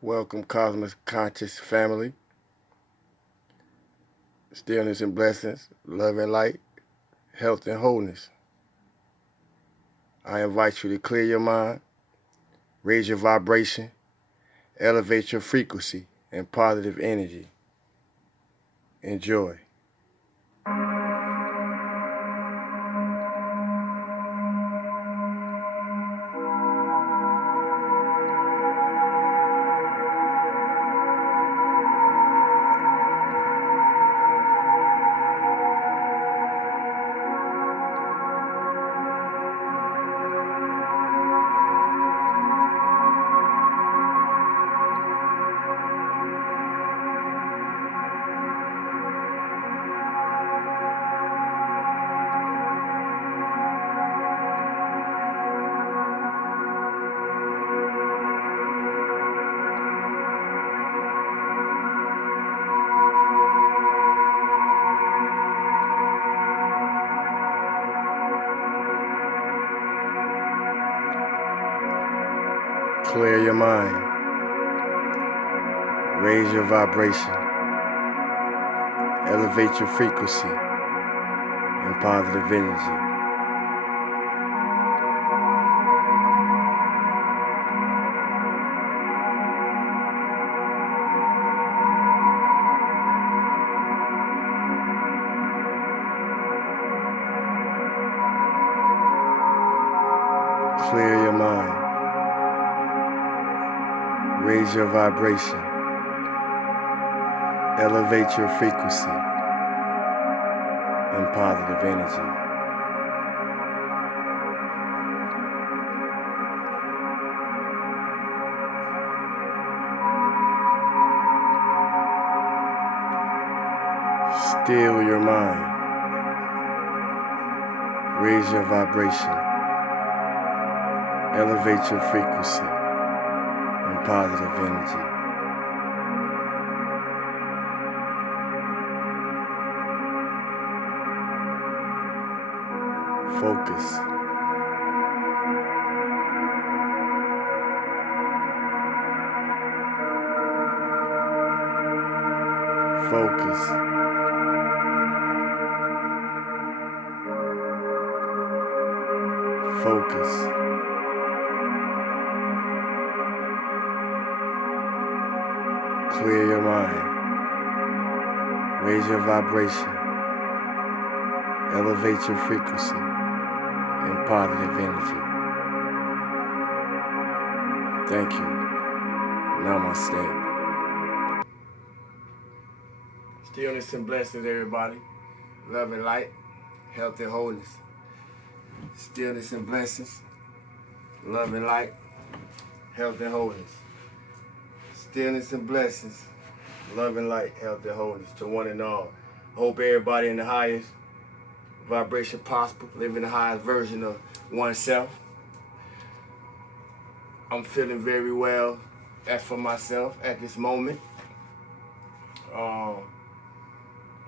Welcome, Cosmos Conscious family. Stillness and blessings, love and light, health and wholeness. I invite you to clear your mind, raise your vibration, elevate your frequency and positive energy. Enjoy. Clear your mind, raise your vibration, elevate your frequency and positive energy. Clear your mind, raise your vibration, elevate your frequency and positive energy. Still your mind, raise your vibration, elevate your frequency and positive energy. Focus. Focus. Focus. Clear your mind. Raise your vibration. Elevate your frequency and positive energy. Thank you. Namaste. Stillness and blessings, everybody. Love and light, health and wholeness. Stillness and blessings, love and light, health and wholeness. Stillness and blessings, love and light, health and wholeness to one and all. Hope everybody in the highest vibration possible, living the highest version of oneself. I'm feeling very well as for myself at this moment.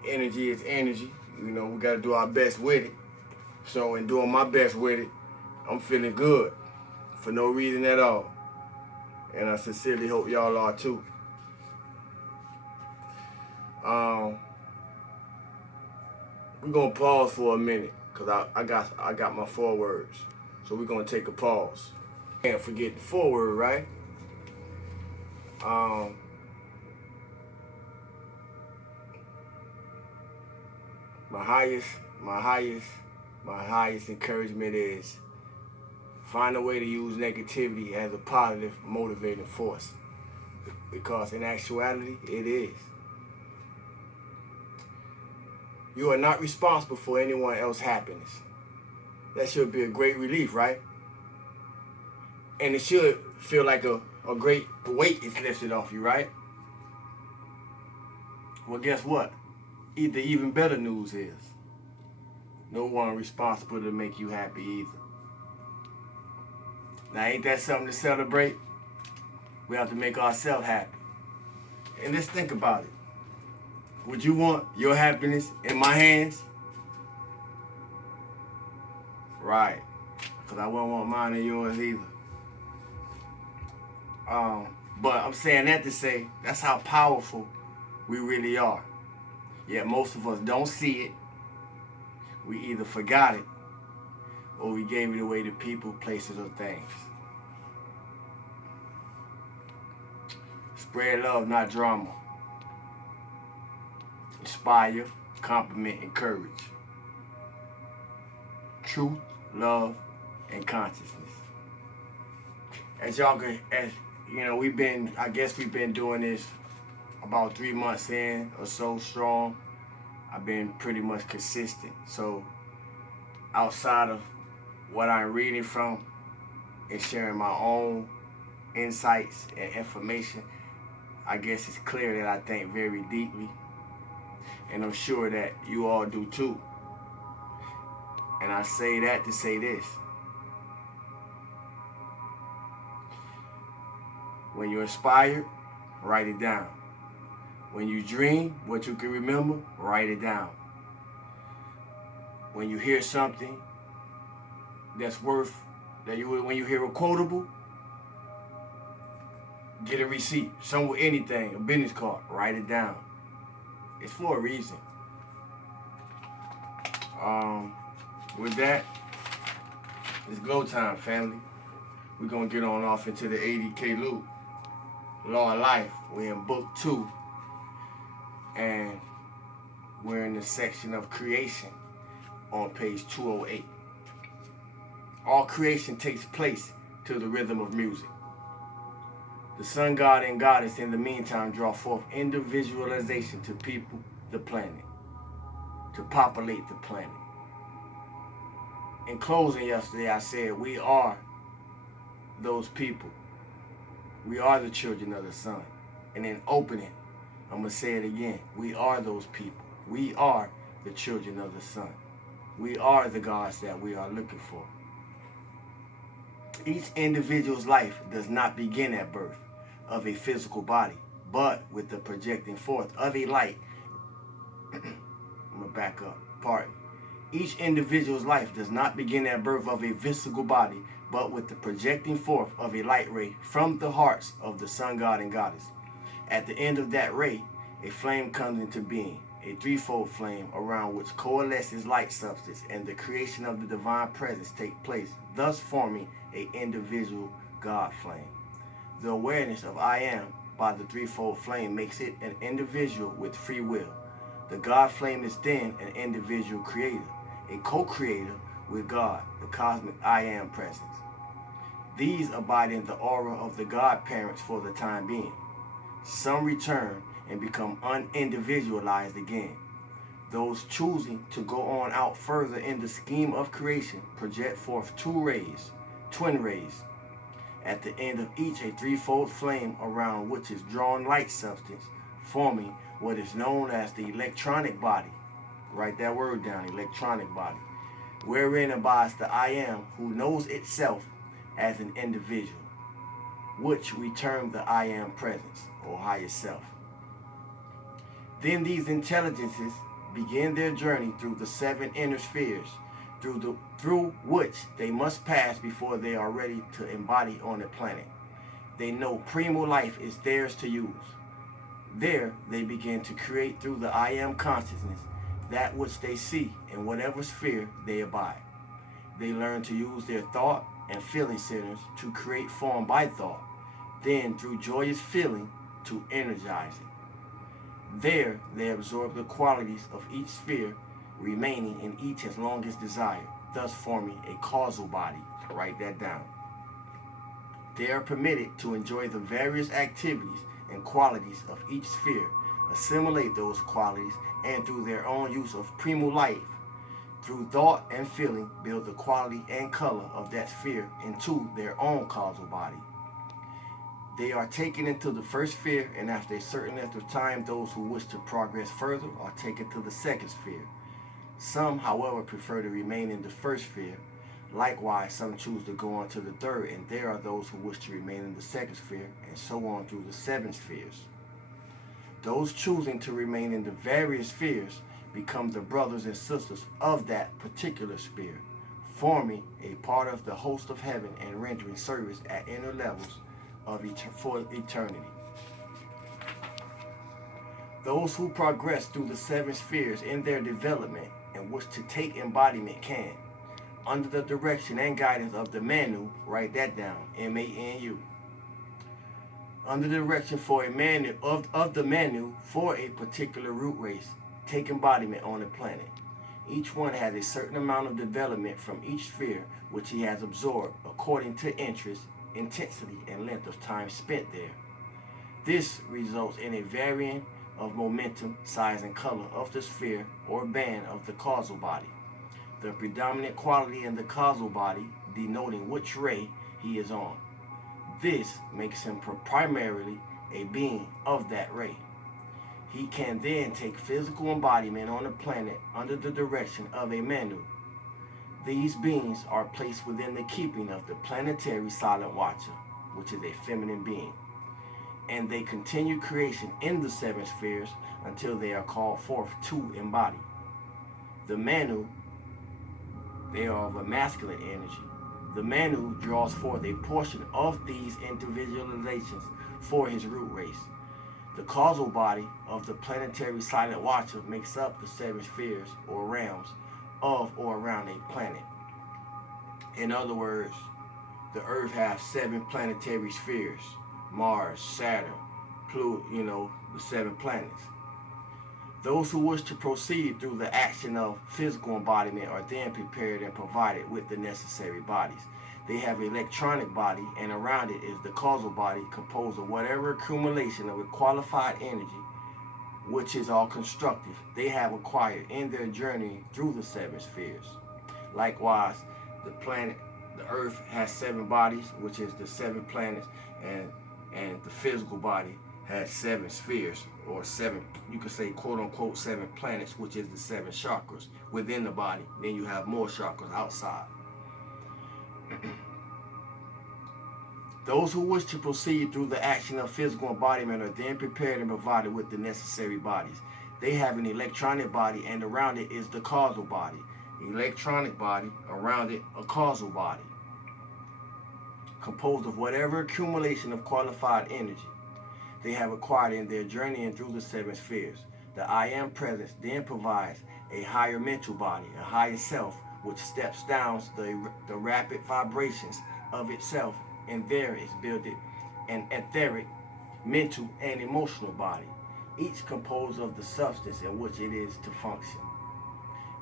Energy is energy. You know, we got to do our best with it. So in doing my best with it, I'm feeling good for no reason at all. And I sincerely hope y'all are too. We're gonna pause for a minute because I got my forewords. So we're gonna take a pause. Can't forget the foreword, right? My highest encouragement is find a way to use negativity as a positive motivating force. Because in actuality, it is. You are not responsible for anyone else's happiness. That should be a great relief, right? And it should feel like a great weight is lifted off you, right? Well, guess what? The even better news is no one responsible to make you happy either. Now, ain't that something to celebrate? We have to make ourselves happy. And let's think about it. Would you want your happiness in my hands? Right. Because I wouldn't want mine and yours either. But I'm saying that to say that's how powerful we really are. Yet most of us don't see it. We either forgot it or we gave it away to people, places, or things. Spread love, not drama. Inspire, compliment, encourage. Truth, love, and consciousness. As y'all can, as you know, we've been doing this about 3 months in or so strong. I've been pretty much consistent. So outside of what I'm reading from and sharing my own insights and information, I guess it's clear that I think very deeply, and I'm sure that you all do too. And I say that to say this. When you're inspired, write it down. When you dream what you can remember, write it down. When you hear something that's worth, when you hear a quotable, get a receipt, somewhere, anything, a business card, write it down. It's for a reason. With that, it's go time, family. We're gonna get on off into the 80K loop. Law of Life. We're in book 2, and we're in the section of creation on page 208. All creation takes place to the rhythm of music. The sun god and goddess in the meantime draw forth individualization to people the planet, to populate the planet. In closing yesterday, I said we are those people. We are the children of the sun. And in opening, I'm going to say it again. We are those people. We are the children of the sun. We are the gods that we are looking for. Each individual's life does not begin at birth of a physical body, but with the projecting forth of a light. I'm going to back up. Pardon. Each individual's life does not begin at birth of a physical body, but with the projecting forth of a light ray from the hearts of the sun god and goddess. At the end of that ray, a flame comes into being, a threefold flame around which coalesces light substance, and the creation of the divine presence take place, thus forming an individual God flame. The awareness of I am by the threefold flame makes it an individual with free will. The God flame is then an individual creator, a co-creator with God, the cosmic I am presence. These abide in the aura of the God parents for the time being. Some return and become unindividualized again. Those choosing to go on out further in the scheme of creation project forth two rays, twin rays. At the end of each, a threefold flame around which is drawn light substance, forming what is known as the electronic body. Write that word down, electronic body, wherein abides the I am who knows itself as an individual, which we term the I am presence, or higher self. Then these intelligences begin their journey through the 7 inner spheres, through which they must pass before they are ready to embody on the planet. They know primo life is theirs to use. There they begin to create through the I am consciousness that which they see in whatever sphere they abide. They learn to use their thought and feeling centers to create form by thought, then through joyous feeling to energize it. There they absorb the qualities of each sphere, remaining in each as long as desired, thus forming a causal body. Write that down. They are permitted to enjoy the various activities and qualities of each sphere, assimilate those qualities, and through their own use of primo life, through thought and feeling, build the quality and color of that sphere into their own causal body. They are taken into the first sphere, and after a certain length of time, those who wish to progress further are taken to the second sphere. Some, however, prefer to remain in the first sphere. Likewise, some choose to go on to the third, and there are those who wish to remain in the second sphere, and so on through the 7 spheres. Those choosing to remain in the various spheres become the brothers and sisters of that particular sphere, forming a part of the host of heaven and rendering service at inner levels for eternity. Those who progress through the seven spheres in their development and wish to take embodiment can, under the direction and guidance of the Manu, write that down, M-A-N-U, under the direction for a Manu of the Manu for a particular root race, take embodiment on the planet. Each one has a certain amount of development from each sphere which he has absorbed according to interest, intensity, and length of time spent there. This results in a varying of momentum, size, and color of the sphere or band of the causal body. The predominant quality in the causal body denoting which ray he is on. This makes him primarily a being of that ray. He can then take physical embodiment on the planet under the direction of a Manu. These beings are placed within the keeping of the planetary silent watcher, which is a feminine being, and they continue creation in the seven spheres until they are called forth to embody. The Manu, they are of a masculine energy. The Manu draws forth a portion of these individualizations for his root race. The causal body of the planetary silent watcher makes up the seven spheres or realms of or around a planet. In other words, the Earth has 7 planetary spheres: Mars, Saturn, Pluto, the 7 planets. Those who wish to proceed through the action of physical embodiment are then prepared and provided with the necessary bodies. They have an electronic body, and around it is the causal body composed of whatever accumulation of a qualified energy, which is all constructive, they have acquired in their journey through the 7 spheres. Likewise, the Earth has 7 bodies, which is the 7 planets, and the physical body has 7 spheres, or 7, you could say, quote unquote, 7 planets, which is the 7 chakras within the body. Then you have more chakras outside. Those who wish to proceed through the action of physical embodiment are then prepared and provided with the necessary bodies. They have an electronic body, and around it is the causal body. Electronic body, around it a causal body, composed of whatever accumulation of qualified energy they have acquired in their journeying through the 7 spheres. The I Am presence then provides a higher mental body, a higher self, which steps down the rapid vibrations of itself, and there is built an etheric, mental, and emotional body, each composed of the substance in which it is to function.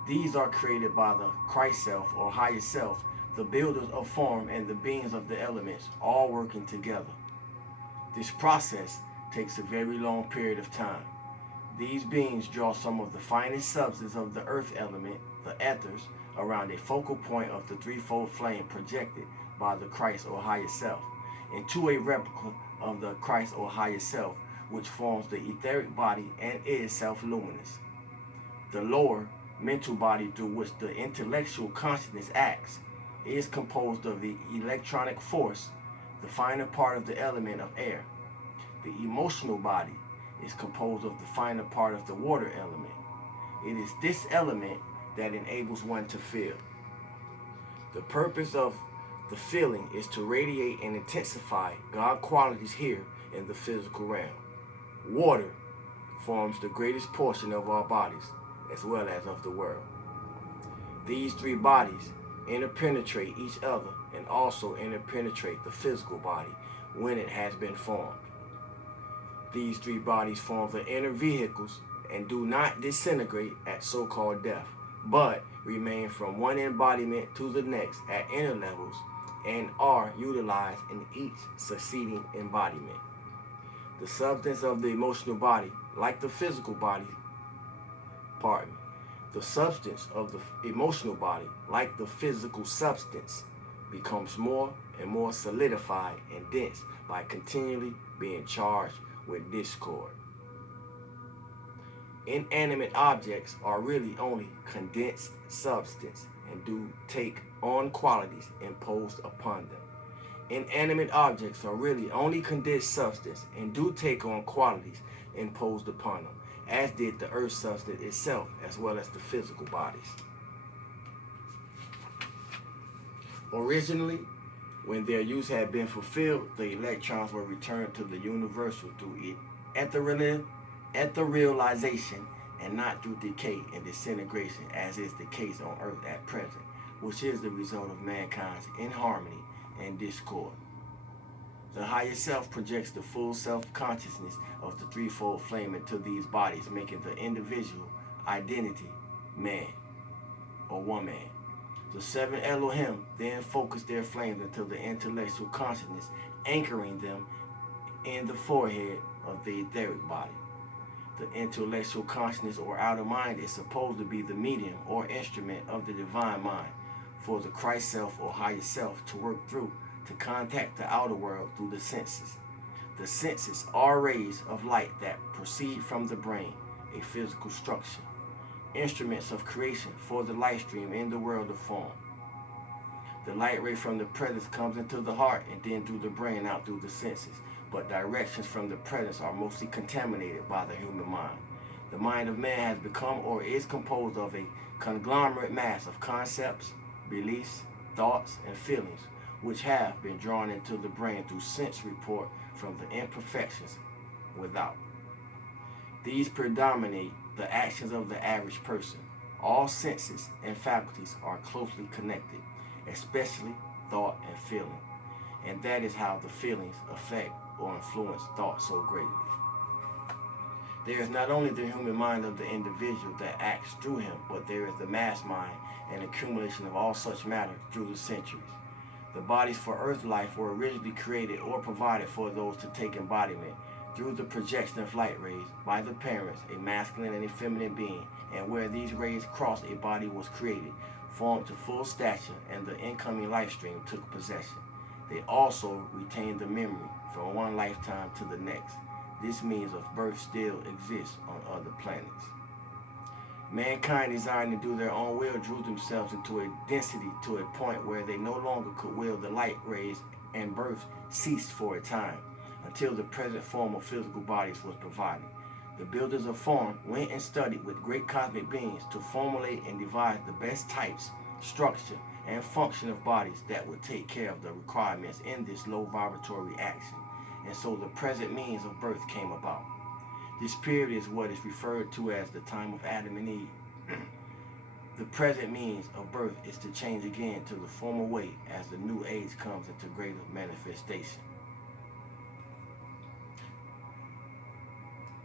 These are created by the Christ self or higher self, the builders of form, and the beings of the elements, all working together. This process takes a very long period of time. These beings draw some of the finest substance of the earth element, the ethers, around a focal point of the threefold flame projected by the Christ or higher self, into a replica of the Christ or higher self, which forms the etheric body and is self-luminous. The lower mental body through which the intellectual consciousness acts is composed of the electronic force, the finer part of the element of air. The emotional body is composed of the finer part of the water element. It is this element that enables one to feel. The purpose of the feeling is to radiate and intensify God qualities here in the physical realm. Water forms the greatest portion of our bodies as well as of the world. These 3 bodies interpenetrate each other and also interpenetrate the physical body when it has been formed. These 3 bodies form the inner vehicles and do not disintegrate at so-called death, but remain from one embodiment to the next at inner levels and are utilized in each succeeding embodiment. The substance of the emotional body, like the physical body, the substance of the emotional body, like the physical substance, becomes more and more solidified and dense by continually being charged with discord. Inanimate objects are really only condensed substance and do take on qualities imposed upon them. Inanimate objects are really only condensed substance and do take on qualities imposed upon them, as did the earth substance itself, as well as the physical bodies. Originally, When their use had been fulfilled, the electrons were returned to the universal through etherealization and not through decay and disintegration, as is the case on Earth at present, which is the result of mankind's inharmony and discord. The higher self projects the full self-consciousness of the threefold flame into these bodies, making the individual identity man or woman. The seven Elohim then focus their flames into the intellectual consciousness, anchoring them in the forehead of the etheric body. The intellectual consciousness or outer mind is supposed to be the medium or instrument of the divine mind for the Christ self or higher self to work through to contact the outer world through the senses. The senses are rays of light that proceed from the brain, a physical structure, instruments of creation for the light stream in the world of form. The light ray from the presence comes into the heart and then through the brain out through the senses, but directions from the presence are mostly contaminated by the human mind. The mind of man has become or is composed of a conglomerate mass of concepts, beliefs, thoughts, and feelings, which have been drawn into the brain through sense report from the imperfections without. These predominate the actions of the average person. All senses and faculties are closely connected, especially thought and feeling, and that is how the feelings affect or influence thought so greatly. There is not only the human mind of the individual that acts through him, but there is the mass mind and accumulation of all such matter through the centuries. The bodies for earth life were originally created or provided for those to take embodiment through the projection of light rays by the parents, a masculine and a feminine being, and where these rays crossed, a body was created, formed to full stature, and the incoming life stream took possession. They also retained the memory from one lifetime to the next. This means of birth still exists on other planets. Mankind, desiring to do their own will, drew themselves into a density to a point where they no longer could will the light rays, and birth ceased for a time, until the present form of physical bodies was provided. The builders of form went and studied with great cosmic beings to formulate and devise the best types, structure, and function of bodies that would take care of the requirements in this low vibratory action, and so the present means of birth came about. This period is what is referred to as the time of Adam and Eve. The present means of birth is to change again to the former way as the new age comes into greater manifestation.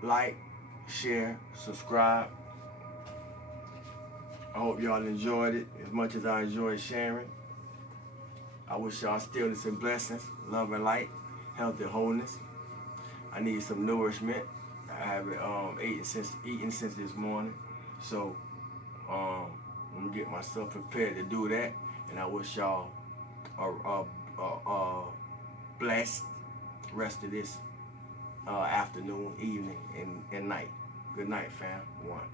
Like, share, subscribe. I hope y'all enjoyed it as much as I enjoyed sharing. I wish y'all stillness and blessings, love and light, health and wholeness. I need some nourishment. I haven't eaten since this morning, so I'm gonna get myself prepared to do that. And I wish y'all a blessed rest of this afternoon, evening, and night. Good night, fam. One.